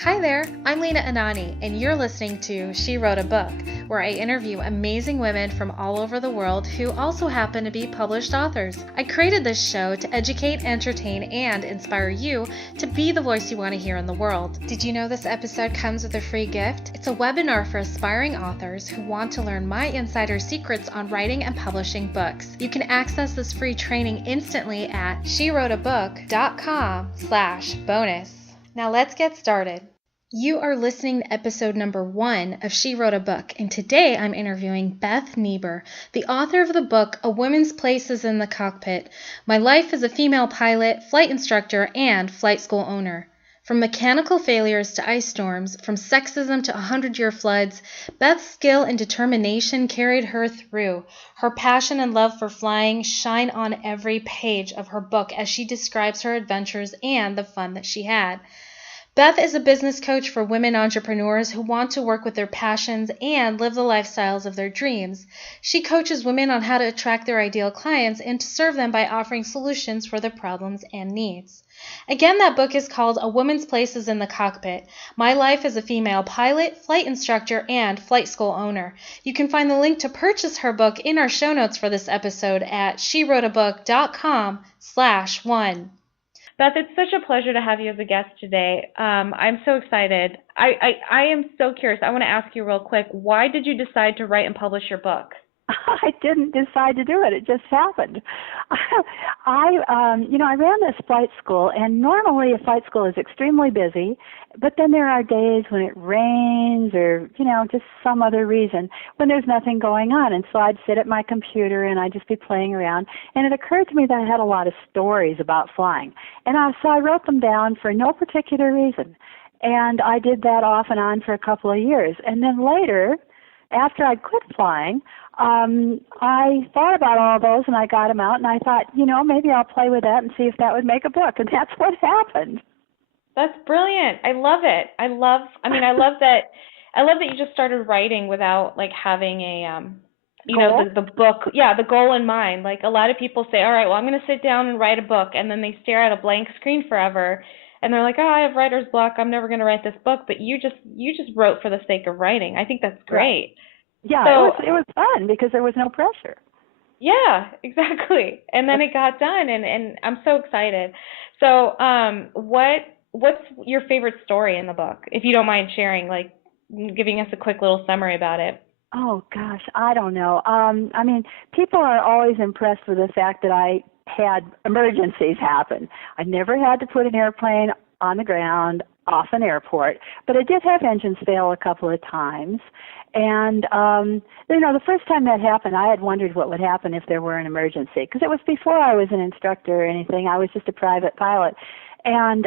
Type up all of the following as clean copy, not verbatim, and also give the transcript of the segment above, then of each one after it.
Hi there, I'm Lena Anani, and you're listening to She Wrote a Book, where I interview amazing women from all over the world who also happen to be published authors. I created this show to educate, entertain, and inspire you to be the voice you want to hear in the world. Did you know this episode comes with a free gift? It's a webinar for aspiring authors who want to learn my insider secrets on writing and publishing books. You can access this free training instantly at SheWroteABook.com/bonus. Now let's get started. You are listening to episode number 1 of She Wrote a Book, and today I'm interviewing Beth Niebuhr, the author of the book A Woman's Place is in the Cockpit, My Life as a Female Pilot, Flight Instructor, and Flight School Owner. From mechanical failures to ice storms, from sexism to 100-year floods, Beth's skill and determination carried her through. Her passion and love for flying shine on every page of her book as she describes her adventures and the fun that she had. Beth is a business coach for women entrepreneurs who want to work with their passions and live the lifestyles of their dreams. She coaches women on how to attract their ideal clients and to serve them by offering solutions for their problems and needs. Again, that book is called A Woman's Place is in the Cockpit, My Life as a Female Pilot, Flight Instructor, and Flight School Owner. You can find the link to purchase her book in our show notes for this episode at SheWroteABook.com/1. Beth, it's such a pleasure to have you as a guest today. I'm so excited. I am so curious. I want to ask you real quick, why did you decide to write and publish your book? I didn't decide to do it. It just happened. I ran this flight school, and normally a flight school is extremely busy, but then there are days when it rains or, just some other reason when there's nothing going on. And so I'd sit at my computer and I'd just be playing around. And it occurred to me that I had a lot of stories about flying. And so I wrote them down for no particular reason. And I did that off and on for a couple of years. And then later, after I'd quit flying, I thought about all those and I got them out and I thought, maybe I'll play with that and see if that would make a book. And that's what happened. That's brilliant. I love it. I love that you just started writing without having a the book, the goal in mind. Like a lot of people say, all right, well, I'm going to sit down and write a book, and then they stare at a blank screen forever. And they're like, oh, I have writer's block. I'm never going to write this book. But you just wrote for the sake of writing. I think that's great. Right. Yeah, so, it was fun because there was no pressure. Yeah, exactly. And then it got done, and I'm so excited. So what's your favorite story in the book, if you don't mind sharing, giving us a quick little summary about it? Oh, gosh, I don't know. People are always impressed with the fact that I had emergencies happen. I never had to put an airplane on the ground off an airport, but I did have engines fail a couple of times. And, the first time that happened, I had wondered what would happen if there were an emergency, because it was before I was an instructor or anything. I was just a private pilot. And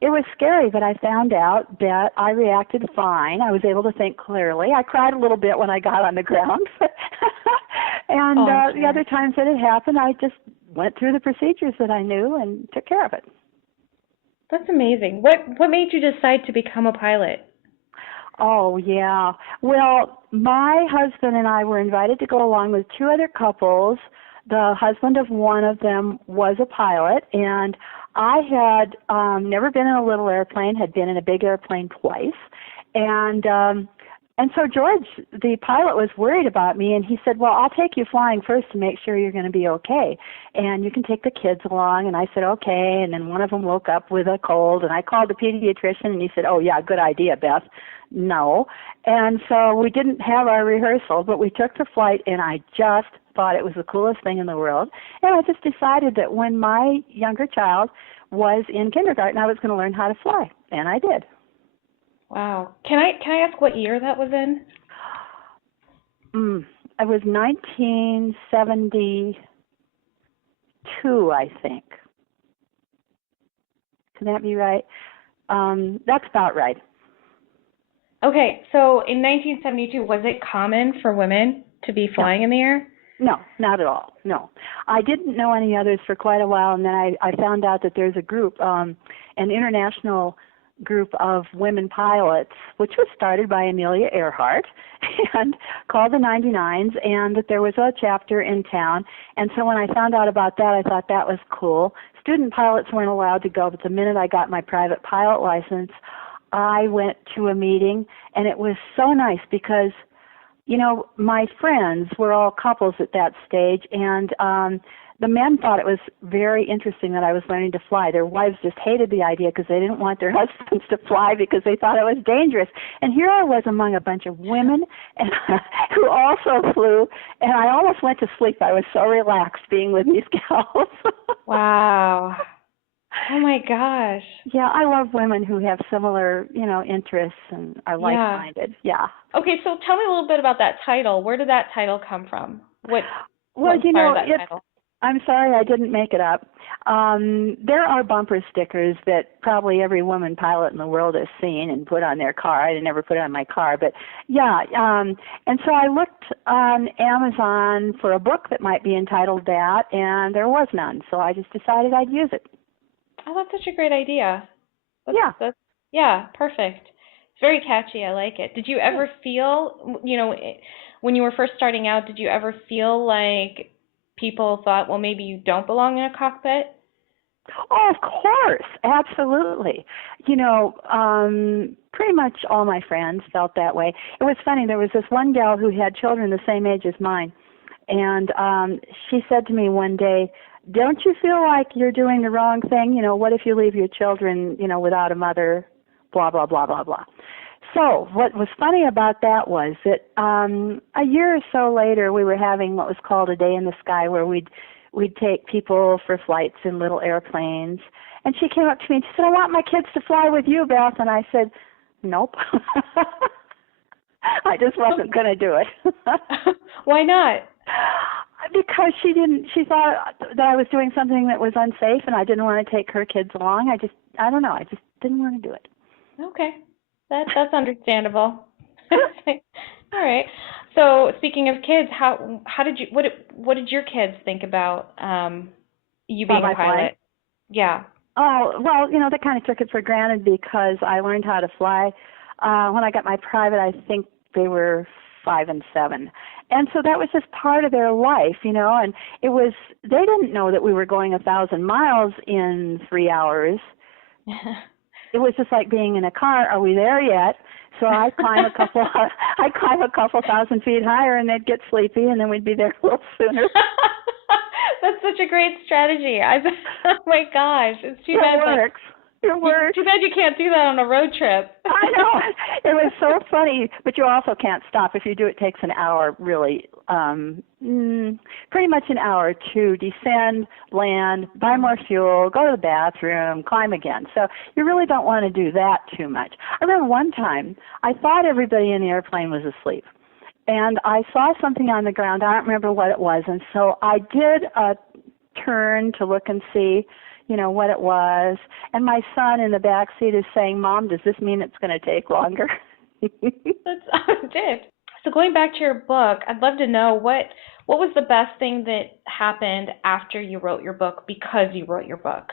it was scary, but I found out that I reacted fine. I was able to think clearly. I cried a little bit when I got on the ground. And the other times that it happened, I just went through the procedures that I knew and took care of it. That's amazing. What made you decide to become a pilot? Oh, yeah. Well, my husband and I were invited to go along with two other couples. The husband of one of them was a pilot, and I had never been in a little airplane, had been in a big airplane twice. And so George, the pilot, was worried about me, and he said, well, I'll take you flying first to make sure you're going to be okay, and you can take the kids along. And I said, okay. And then one of them woke up with a cold, and I called the pediatrician, and he said, oh, yeah, good idea, Beth. No. And so we didn't have our rehearsal, but we took the flight, and I just thought it was the coolest thing in the world. And I just decided that when my younger child was in kindergarten, I was going to learn how to fly, and I did. Wow. Can I ask what year that was in? It was 1972, I think. Can that be right? That's about right. Okay, so in 1972, was it common for women to be flying in the air? No, not at all. No. I didn't know any others for quite a while, and then I found out that there's a group, an international group of women pilots, which was started by Amelia Earhart and called the 99s, and that there was a chapter in town. And so when I found out about that, I thought that was cool. Student pilots weren't allowed to go, but the minute I got my private pilot license, I went to a meeting, and it was so nice because, my friends were all couples at that stage, and the men thought it was very interesting that I was learning to fly. Their wives just hated the idea because they didn't want their husbands to fly because they thought it was dangerous. And here I was among a bunch of women and who also flew, and I almost went to sleep. I was so relaxed being with these gals. Wow. Oh my gosh. Yeah, I love women who have similar, interests and are like-minded. Yeah. Okay, so tell me a little bit about that title. Where did that title come from? What inspired that title? I'm sorry, I didn't make it up. There are bumper stickers that probably every woman pilot in the world has seen and put on their car. I never put it on my car, but yeah. And so I looked on Amazon for a book that might be entitled that, and there was none. So I just decided I'd use it. Oh, that's such a great idea. Yeah, perfect. It's very catchy. I like it. Did you ever feel, when you were first starting out, did you ever feel like people thought, well, maybe you don't belong in a cockpit? Oh, of course, absolutely. Pretty much all my friends felt that way. It was funny. There was this one gal who had children the same age as mine, and she said to me one day, "Don't you feel like you're doing the wrong thing? What if you leave your children, without a mother, blah, blah, blah, blah, blah." So what was funny about that was that a year or so later, we were having what was called a day in the sky, where we'd take people for flights in little airplanes. And she came up to me and she said, "I want my kids to fly with you, Beth." And I said, "Nope." I just wasn't going to do it. Why not? Because she thought that I was doing something that was unsafe, and I didn't want to take her kids along. I don't know, I just didn't want to do it. Okay. That's understandable. All right. So speaking of kids, what did your kids think about you being a pilot? Flight? Yeah. Oh, well, they kind of took it for granted because I learned how to fly. When I got my private, I think they were 5 and 7. And so that was just part of their life, and they didn't know that we were going 1,000 miles in 3 hours. It was just like being in a car. Are we there yet? So I'd climb a couple thousand feet higher, and they'd get sleepy, and then we'd be there a little sooner. That's such a great strategy. Oh my gosh, it's too bad. It works. It works. Too bad you can't do that on a road trip. I know. It was so funny, but you also can't stop. If you do, it takes an hour, really, pretty much an hour to descend, land, buy more fuel, go to the bathroom, climb again. So you really don't want to do that too much. I remember one time I thought everybody in the airplane was asleep, and I saw something on the ground. I don't remember what it was, and so I did a turn to look and see what it was. And my son in the back seat is saying, "Mom, does this mean it's going to take longer?" It did. So going back to your book, I'd love to know what was the best thing that happened after you wrote your book because you wrote your book?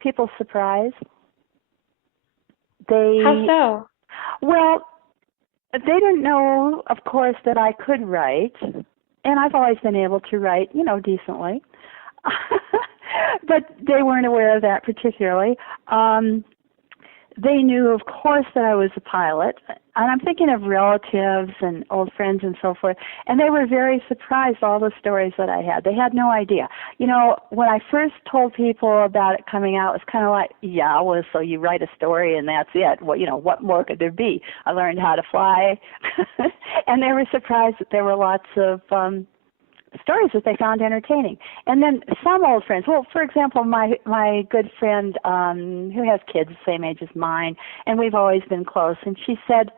People's surprise. How so? Well, they didn't know, of course, that I could write. And I've always been able to write, decently. But they weren't aware of that particularly. They knew, of course, that I was a pilot. And I'm thinking of relatives and old friends and so forth. And they were very surprised, all the stories that I had. They had no idea. When I first told people about it coming out, it was kind of like, yeah, well, so you write a story and that's it. What more could there be? I learned how to fly. And they were surprised that there were lots of stories that they found entertaining. And then some old friends, well, for example, my good friend who has kids the same age as mine, and we've always been close, and she said,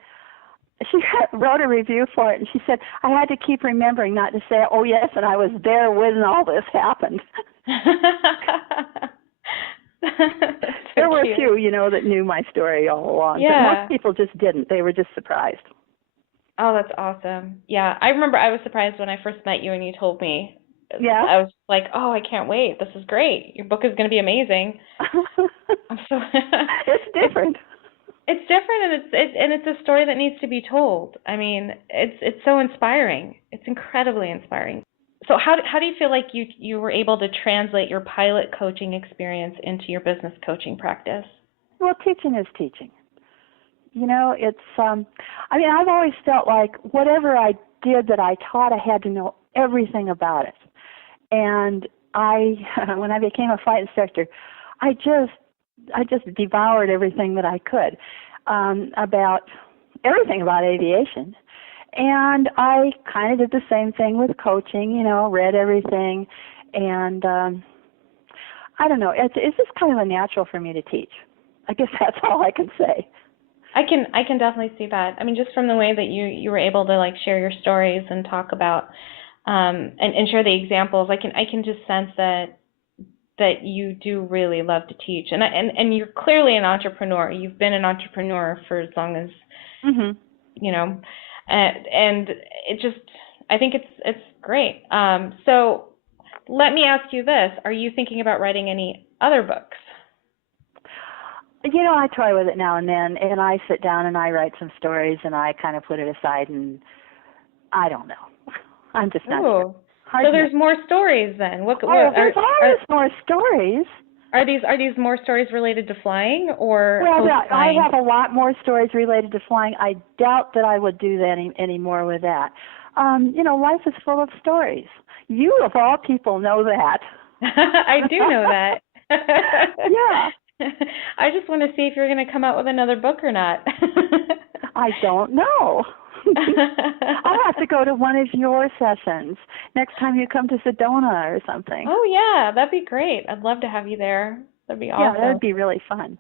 she wrote a review for it, and she said, I had to keep remembering not to say, "Oh yes, and I was there when all this happened." There were a few, that knew my story all along, but most people just didn't. They were just surprised. Oh, that's awesome. Yeah, I remember I was surprised when I first met you and you told me. Yeah. I was like, oh, I can't wait. This is great. Your book is going to be amazing. It's different. It's different, and it's a story that needs to be told. I mean, it's so inspiring. It's incredibly inspiring. So how do you feel like you were able to translate your pilot coaching experience into your business coaching practice? Well, teaching is teaching. It's, I mean, I've always felt like whatever I did that I taught, I had to know everything about it. And when I became a flight instructor, I just devoured everything that I could about everything about aviation. And I kind of did the same thing with coaching, read everything. And I don't know, it's just kind of a natural for me to teach. I guess that's all I can say. I can definitely see that. I mean, just from the way that you were able to like share your stories and talk about and share the examples, I can just sense that you do really love to teach, and you're clearly an entrepreneur. You've been an entrepreneur for as long as and it just, I think it's great. So let me ask you this: are you thinking about writing any other books? I toy with it now and then, and I sit down and I write some stories, and I kind of put it aside, and I don't know. I'm just not sure. So there's more stories then. There's always more stories. Are these more stories related to flying or I have a lot more stories related to flying. I doubt that I would do that anymore with that. Life is full of stories. You, of all people, know that. I do know that. Yeah. I just want to see if you're going to come out with another book or not. I don't know. I'll have to go to one of your sessions next time you come to Sedona or something. Oh, yeah, that'd be great. I'd love to have you there. That'd be awesome. Yeah, that'd be really fun.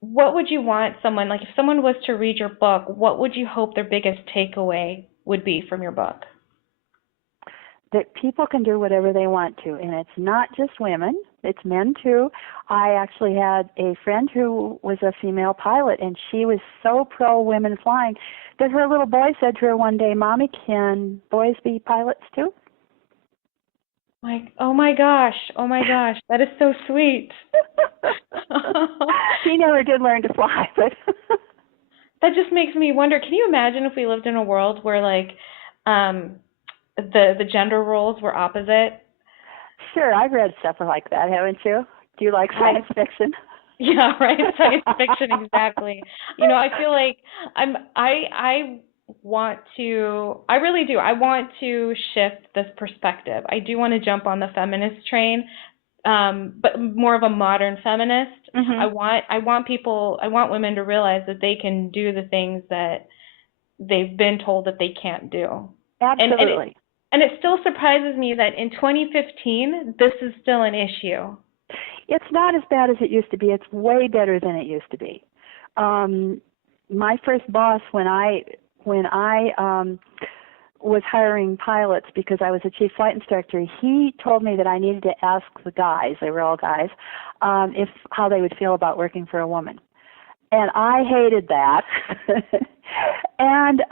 What would you want someone, like if someone was to read your book, what would you hope their biggest takeaway would be from your book? That people can do whatever they want to, and it's not just women, it's men too. I actually had a friend who was a female pilot, and she was so pro women flying that her little boy said to her one day, "Mommy, can boys be pilots too?" Oh my gosh, that is so sweet. He never did learn to fly, but that just makes me wonder, can you imagine if we lived in a world where like the gender roles were opposite? Sure, I've read stuff like that, haven't you? Do you like science fiction? Yeah, right. Science fiction, exactly. I feel like I really do. I want to shift this perspective. I do want to jump on the feminist train, but more of a modern feminist. Mm-hmm. I want women to realize that they can do the things that they've been told that they can't do. Absolutely. And it still surprises me that in 2015, this is still an issue. It's not as bad as it used to be. It's way better than it used to be. My first boss, when I was hiring pilots because I was a chief flight instructor, he told me that I needed to ask the guys, they were all guys, how they would feel about working for a woman. And I hated that. And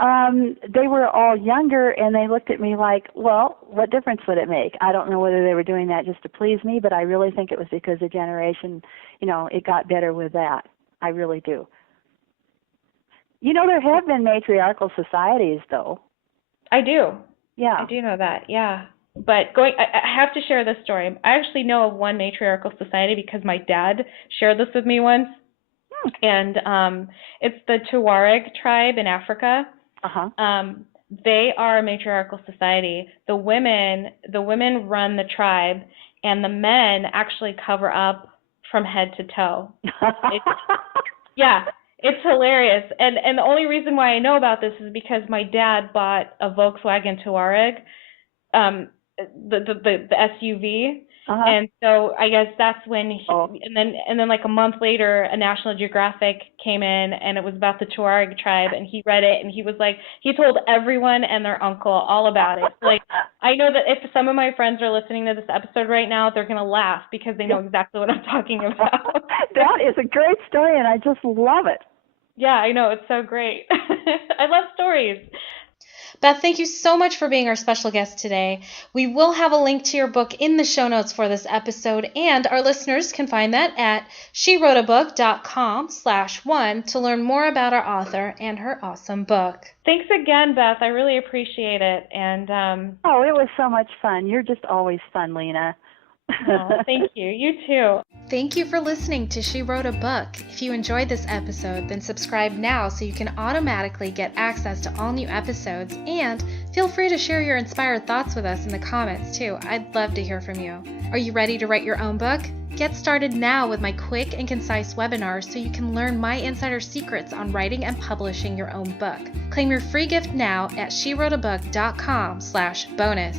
they were all younger, and they looked at me like, well, what difference would it make? I don't know whether they were doing that just to please me, but I really think it was because the generation, it got better with that. I really do. There have been matriarchal societies, though. I do. Yeah. I do know that, yeah. But I have to share this story. I actually know of one matriarchal society because my dad shared this with me once. And it's the Touareg tribe in Africa. Uh-huh. They are a matriarchal society. The women run the tribe, and the men actually cover up from head to toe. It's hilarious. And the only reason why I know about this is because my dad bought a Volkswagen Touareg, the SUV. Uh-huh. And so I guess that's when and then like a month later, a National Geographic came in, and it was about the Touareg tribe, and he read it, and he was like, he told everyone and their uncle all about it. Like, I know that if some of my friends are listening to this episode right now, they're going to laugh because they know exactly what I'm talking about. That is a great story, and I just love it. Yeah, I know. It's so great. I love stories. Beth, thank you so much for being our special guest today. We will have a link to your book in the show notes for this episode, and our listeners can find that at SheWroteABook.com/1 to learn more about our author and her awesome book. Thanks again, Beth. I really appreciate it. And it was so much fun. You're just always fun, Lena. Oh, thank you. You too. Thank you for listening to She Wrote a Book. If you enjoyed this episode, then subscribe now so you can automatically get access to all new episodes, and feel free to share your inspired thoughts with us in the comments too. I'd love to hear from you. Are you ready to write your own book? Get started now with my quick and concise webinars so you can learn my insider secrets on writing and publishing your own book. Claim your free gift now at SheWroteABook.com/bonus.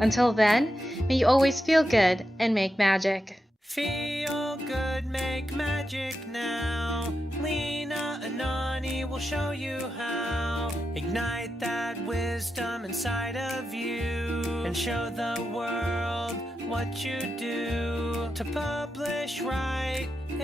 Until then, may you always feel good and make magic. Feel good, make magic now. Lena and Anani will show you how. Ignite that wisdom inside of you and show the world what you do to publish, write, and